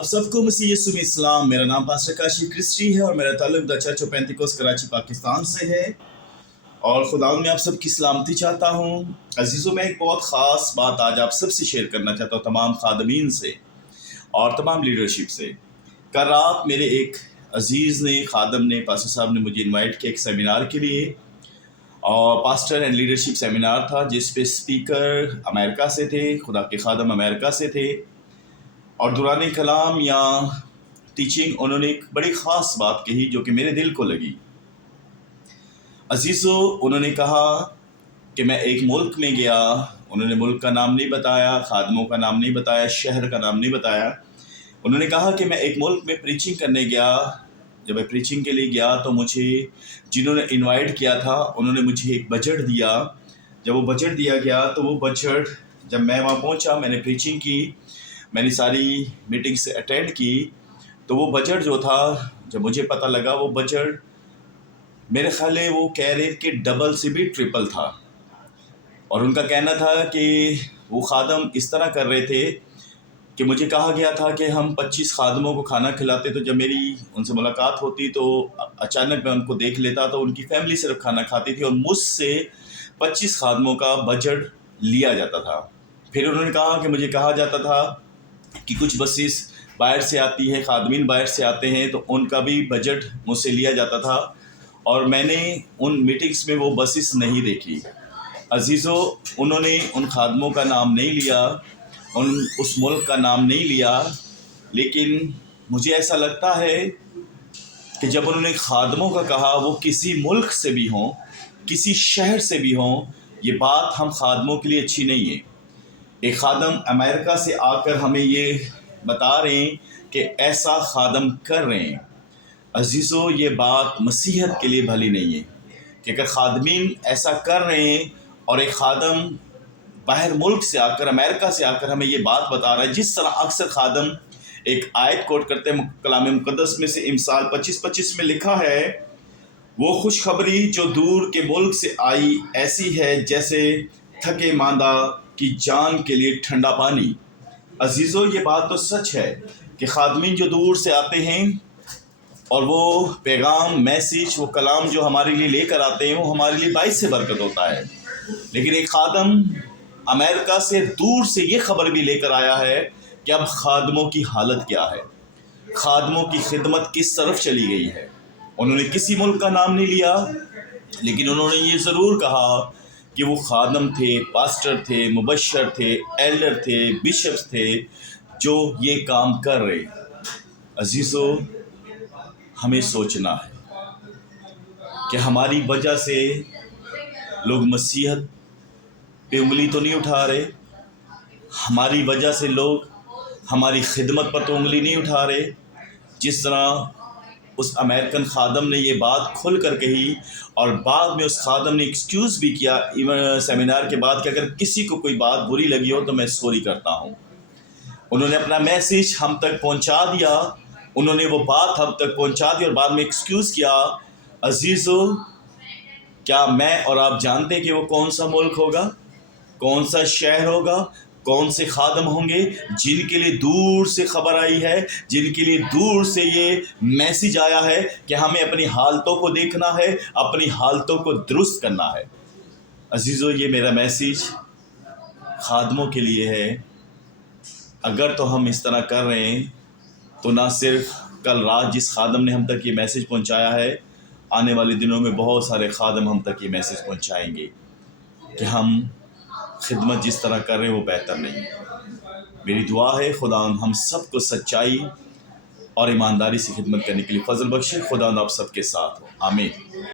आप सबको मसीह यीशु में इस्लाम। मेरा नाम पास्टर काशी क्रिस्टी है और मेरा ताल्लुक the church of Pentecost Karachi Pakistan से है और खुदावंद में आप सबकी सलामती चाहता हूँ। अजीज़ों, मैं एक बहुत ख़ास बात आज आप सबसे शेयर करना चाहता हूँ, तमाम खादमीन से और तमाम लीडरशिप से। कल रात मेरे एक अजीज़ ने, खादम ने, पास्टर साहब ने मुझे इनवाइट किया एक सेमिनार के लिए, और पास्टर एंड लीडरशिप सेमिनार था जिस पे स्पीकर अमेरिका से थे, खुदा के खादम अमेरिका से थे, और दुराने कलाम या टीचिंग उन्होंने एक बड़ी ख़ास बात कही जो कि मेरे दिल को लगी। अजीज़ों, उन्होंने कहा कि मैं एक मुल्क में गया, उन्होंने मुल्क का नाम नहीं बताया, खादमों का नाम नहीं बताया, शहर का नाम नहीं बताया। उन्होंने कहा कि मैं एक मुल्क में प्रीचिंग करने गया। जब मैं प्रीचिंग के लिए गया तो मुझे जिन्होंने इनवाइट किया था उन्होंने मुझे एक बजट दिया। जब वो बजट दिया गया तो वो बजट, जब मैं वहाँ पहुँचा, मैंने प्रीचिंग की, मैंने सारी मीटिंग्स अटेंड की, तो वो बजट जो था, जब मुझे पता लगा वो बजट मेरे ख्याल है वो कह रहे कि डबल से भी ट्रिपल था। और उनका कहना था कि वो खादम इस तरह कर रहे थे कि मुझे कहा गया था कि हम 25 खादमों को खाना खिलाते, तो जब मेरी उनसे मुलाकात होती तो अचानक मैं उनको देख लेता तो उनकी फैमिली सिर्फ खाना खाती थी और मुझसे 25 खादमों का बजट लिया जाता था। फिर उन्होंने कहा कि मुझे कहा जाता था कि कुछ बसेस बाहर से आती है, खादमीन बाहर से आते हैं, तो उनका भी बजट मुझसे लिया जाता था और मैंने उन मीटिंग्स में वो बसेस नहीं देखी। अजीज़ों, उन्होंने उन खादमों का नाम नहीं लिया, उस मुल्क का नाम नहीं लिया, लेकिन मुझे ऐसा लगता है कि जब उन्होंने खादमों का कहा, वो किसी मुल्क से भी हों, किसी शहर से भी हों, ये बात हम खादमों के लिए अच्छी नहीं है। एक खादम अमेरिका से आकर हमें ये बता रहे हैं कि ऐसा खादम कर रहे हैं। अजीज़ों, ये बात मसीहत के लिए भली नहीं है कि अगर खादमीन ऐसा कर रहे हैं और एक खादम बाहर मुल्क से आकर, अमेरिका से आकर हमें ये बात बता रहा है। जिस तरह अक्सर खादम एक आयत कोट करते हैं कलाम मुक़द्दस में से, इमसाल 25:25 में लिखा है, वो खुशखबरी जो दूर के मुल्क से आई ऐसी है जैसे थके मांदा की जान के लिए ठंडा पानी। अजीज़ों, ये बात तो सच है कि खादमीन जो दूर से आते हैं और वो पैगाम, मैसेज, वो कलाम जो हमारे लिए लेकर आते हैं, वो हमारे लिए बाइस से बरकत होता है। लेकिन एक खादम अमेरिका से दूर से ये खबर भी लेकर आया है कि अब खादमों की हालत क्या है, खादमों की खिदमत किस तरफ चली गई है। उन्होंने किसी मुल्क का नाम नहीं लिया, लेकिन उन्होंने ये ज़रूर कहा कि वो खादम थे, पास्टर थे, मुबशर थे, एल्डर थे, बिशप्स थे जो ये काम कर रहे। अजीज़ों, हमें सोचना है कि हमारी वजह से लोग मसीहत पे उंगली तो नहीं उठा रहे, हमारी वजह से लोग हमारी खिदमत पर तो उंगली नहीं उठा रहे। जिस तरह उस अमेरिकन खादम ने ये बात खुल कर कही और बाद में उस खादम ने एक्सक्यूज़ भी किया सेमिनार के बाद कि अगर किसी को कोई बात बुरी लगी हो तो मैं सॉरी करता हूँ। उन्होंने अपना मैसेज हम तक पहुँचा दिया, उन्होंने वो बात हम तक पहुँचा दी और बाद में एक्सक्यूज़ किया। अजीज़ों, क्या मैं और आप जानते कि वो कौन सा मुल्क होगा, कौन सा शहर होगा, कौन से खादम होंगे जिनके लिए दूर से खबर आई है, जिनके लिए दूर से ये मैसेज आया है कि हमें अपनी हालतों को देखना है, अपनी हालतों को दुरुस्त करना है। अजीज़ों, ये मेरा मैसेज खादमों के लिए है। अगर तो हम इस तरह कर रहे हैं तो ना सिर्फ कल रात जिस खादम ने हम तक ये मैसेज पहुंचाया है, आने वाले दिनों में बहुत सारे खादम हम तक ये मैसेज पहुंचाएंगे कि हम खिदमत जिस तरह कर रहे हैं वो बेहतर नहीं है। मेरी दुआ है खुदा हम सबको सच्चाई और ईमानदारी से खिदमत करने के लिए फजल बख्शे। खुदा आप सबके साथ हो, आमीन।